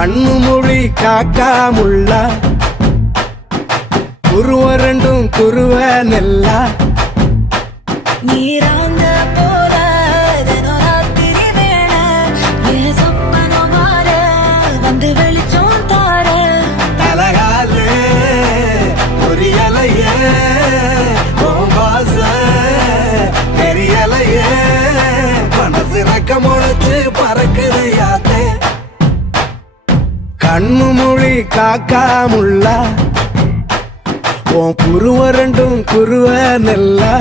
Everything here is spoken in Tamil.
கண்ணு மொழி காக்காமுள்ள குருவ ரெண்டும் குருவ நெல்லா நீராங்க போல ராத்திரி வேள என் சொப்பனம் மாற வந்து வெளிச்சம் தார தலகாலு பொரியலைய பாச பெரியலைய மனசு ரக்க முளைச்சு பறக்குது யாத்தே கண்ணு மொழி காக்காமுள்ள உன் குருவ ரெண்டும் குருவ நெல்லா